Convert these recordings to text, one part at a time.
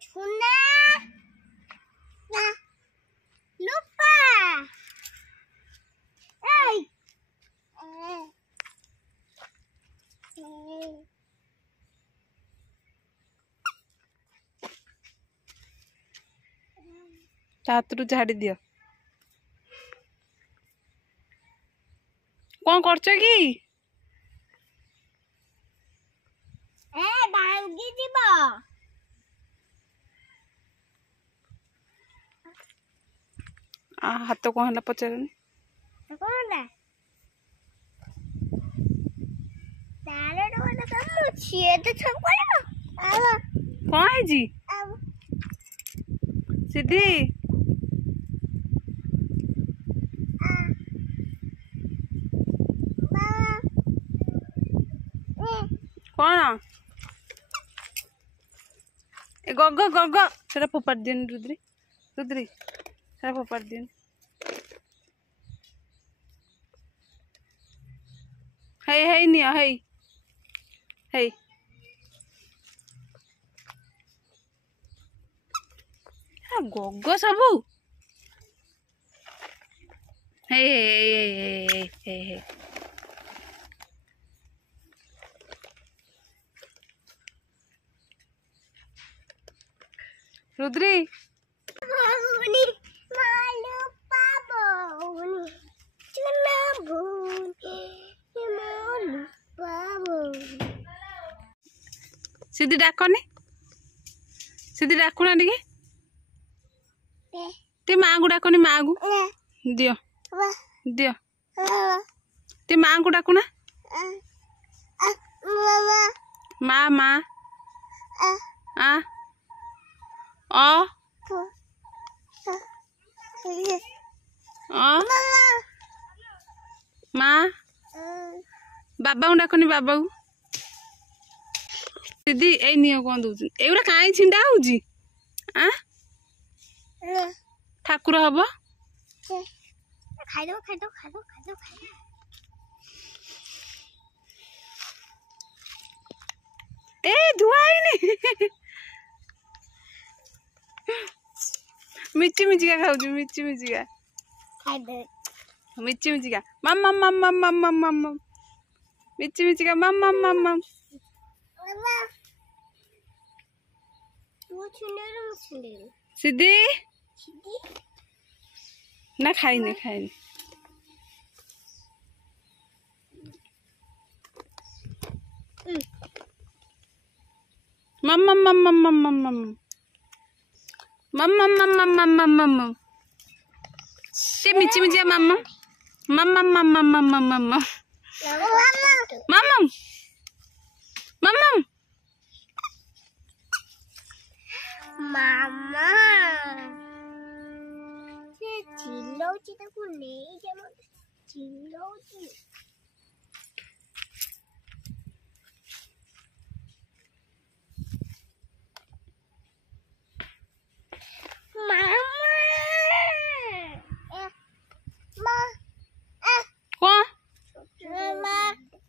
Chuna. Lupa. Hey. हाथरू झाड़ी दियो कौन करछ की ए भागी जीवा हाथ कौन है पचारनी कौन है तारे तो वाला काम छिए तो सब करो कौन है जी सीधी कौन ए गग गग सेटा फोपाड़ दियन रुद्री रुद्री सेटा फोपाड़ दियन हे हे निया हे हे गग सबू हे हे हे हे रुद्री भूनी मालू पाबोनी चुना भूनी मालू पाबोनी सीधी डाकनी सीधी डाकुना टिके ते माँ को डाकनी माँ को दियो दियो ते माँ को डाकुना माँ माँ आ ओ माँ बाबा को डाकनी बाबा को दीदी ए नियो कौन दउछ एउरा काई छिंडा होउजी आ ठाकुर हबो खाइ दो खाइ दो खाइ दो खाइ दो खाइ ए धुआइनी मिची मिची का खाउजी मिची मिची का खाइ दे मिची मिची का मम मम मम मम मम मम मिची मिची का मम मम मम मम मामा वो छुने सीधी सीधी ना खाइने खाइने मम मम मम मम मम मम मम मम मम मम मम मम मम मम ते मिची मिची मम मम मम मम मम मम मम मम मम मम मामा ये चिल्लाउची ताको नहीं जमा चिल्लाउची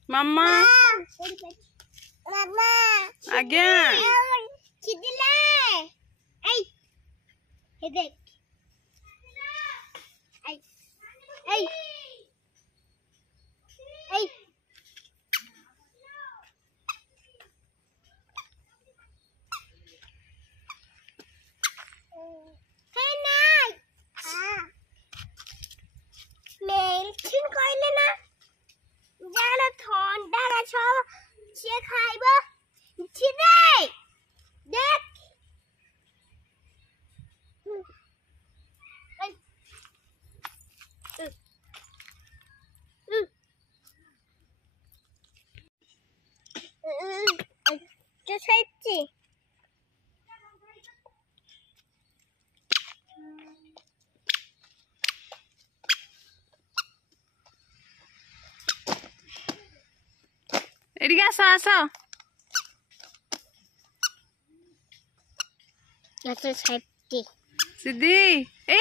मामा मामा आज्ञा चिदिले आई हे देख आई आई आई हे नाइ मेलखिन कइले ना जाना ठंडा ना छ से खाइबो छिदे देख जो छैची एडिगा आस जो छैची सीधी ए